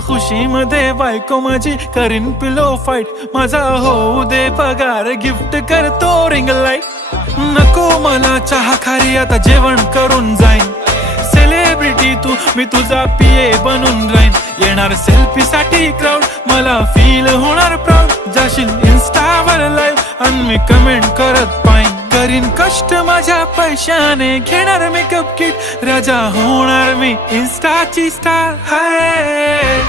खुशी मध्ये बायको माझी करीन पिलो फाईट, माझा होऊ दे पगार गिफ्ट करतो रिंग लाईट। नको मला चहा खारी आता जेवण करून जाईन, सेलिब्रिटी तू मी तुझा पिये बनून राहीन। येणार सेल्फी साठी क्राऊड मला फील होणार प्राऊड, जाशील इन्स्टावर लाईव्ह आणि मी कमेंट करत पाईन। करीन कष्ट माझ्या पैशाने, घेणार मेकअप किट, राजा होणार मी इन्स्टाची स्टार। हाय